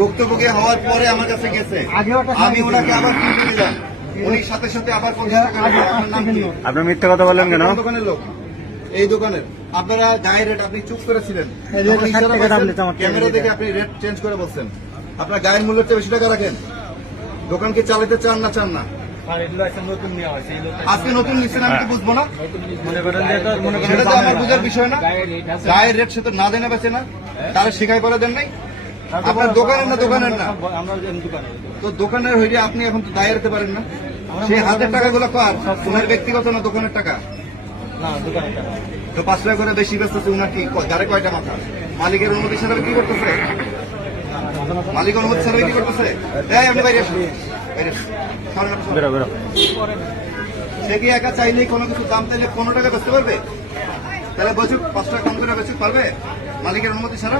ভুক্তভোগী হওয়ার পরে আমার কাছে গেছে, আমি ওনাকে আবার কিনতে দিলাম, উনি সাথে সাথে আবার 50 টাকা দিলেন। আপনার নাম কি? আপনি মিথ্যা কথা বললেন কেন? দোকানের লোক, এই দোকানের আপনারা গায়ে রেট আপনি চুপ করেছিলেন, ক্যামেরা দেখে আপনি রেট চেঞ্জ করে বলছেন। আপনার গায়ের মূল্যের চেয়ে বেশি টাকা রাখেন। দোকান কি চালাতে চান না চান না? আজকে নতুন নিচ্ছেন, আমি কি বুঝবো না? সেটা তো আমার বুঝার বিষয় না। গায়ের রেট সে তো না দেনা বেছে না, তারা শিখাই করে দেন নাই। আপনার দোকানের না দোকানের না তো দোকানের হইলে আপনি এখন তো দায় রাখতে পারেন না। সেই হাতের টাকাগুলো কার? ওনার ব্যক্তিগত না দোকানের টাকা? তো 5 টাকা করে বেশি বেচতেছে উনার কি গাড়ি কয়টা মাথা? মালিকের অনুমতি ছাড়া কি করতেছে? মালিক অনুমতি ছাড়া কি করতেছে? আপনি বাইরে আসুন, বাইরে আসুন। সে কি একা চাইলেই কোনো কিছু দাম চাইলে 15 টাকা বেচতে পারবে? তাহলে বছর 5 টাকা কম করে বেচতে পারবে মালিকের অনুমতি ছাড়া?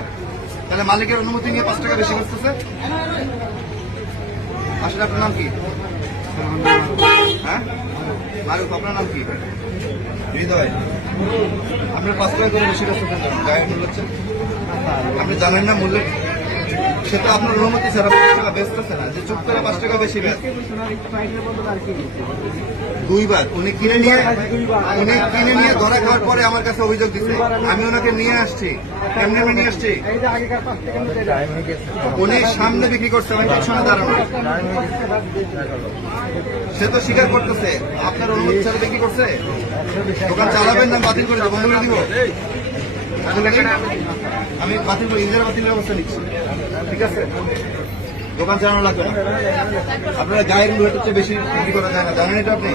তাহলে মালিকের অনুমতি নিয়ে 5 টাকা বেশি বেচতেছে। আসলে আপনার নাম কি? হ্যাঁ মারুফ, আপনার নাম কি? হৃদয়। আপনার 5 টাকা করে বেশি বেচতেছেন গায়ের মূল্য হচ্ছে, আপনি জানেন না মূল্যের? সে তো আপনার অনুমতি ছাড়া 5 টাকা বেচতেছে না, যে চুপ করে 5 টাকা বেশি বেচ। 2 বার উনি কিনে নিয়ে ধরা খাওয়ার পরে আমার কাছে অভিযোগ দিচ্ছে, আমি ওনাকে নিয়ে আসছি। কেমনি আমি নিয়ে আসছি? উনি সামনে বিক্রি করছে, আমি পিছনে দাঁড়ানো। সে তো স্বীকার করতেছে আপনার অনুমতি ছাড়া বিক্রি করছে। দোকান চালাবেন না বাতিল করে বন্ধ করে দিব? আমি বাতিল করে ইন্দিরা বাতিলের অবস্থা নিচ্ছি, ঠিক আছে? দোকান চালানো লাগবে না। আপনারা গায়ের মূল্যের চেয়ে বেশি বিক্রি করা যায় না, জানেন এটা? আপনি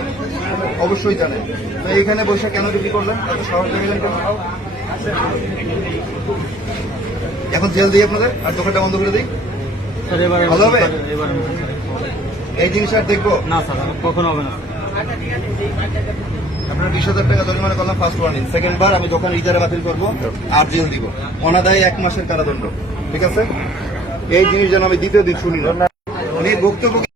অবশ্যই জানেন। তো এইখানে বসে কেন বিক্রি করলেন? এত সহজ দেখলেন কেন? এখন জেল দিই আপনাদের আর দোকানটা বন্ধ করে দিই, ভালো হবে? এই জিনিস আর দেখবো না স্যার, কখনো হবে না। আপনার 20,000 টাকা জরিমানা করলাম, ফার্স্ট ওয়ার্নিং। সেকেন্ড বার আমি দোকান ইজারা বাতিল করবো আর জেল দিব, অনাদায়ী 1 মাসের কারাদণ্ড, ঠিক আছে? এই জিনিস যেন আমি দ্বিতীয় দিন শুনি না। উনি ভুক্তভোগী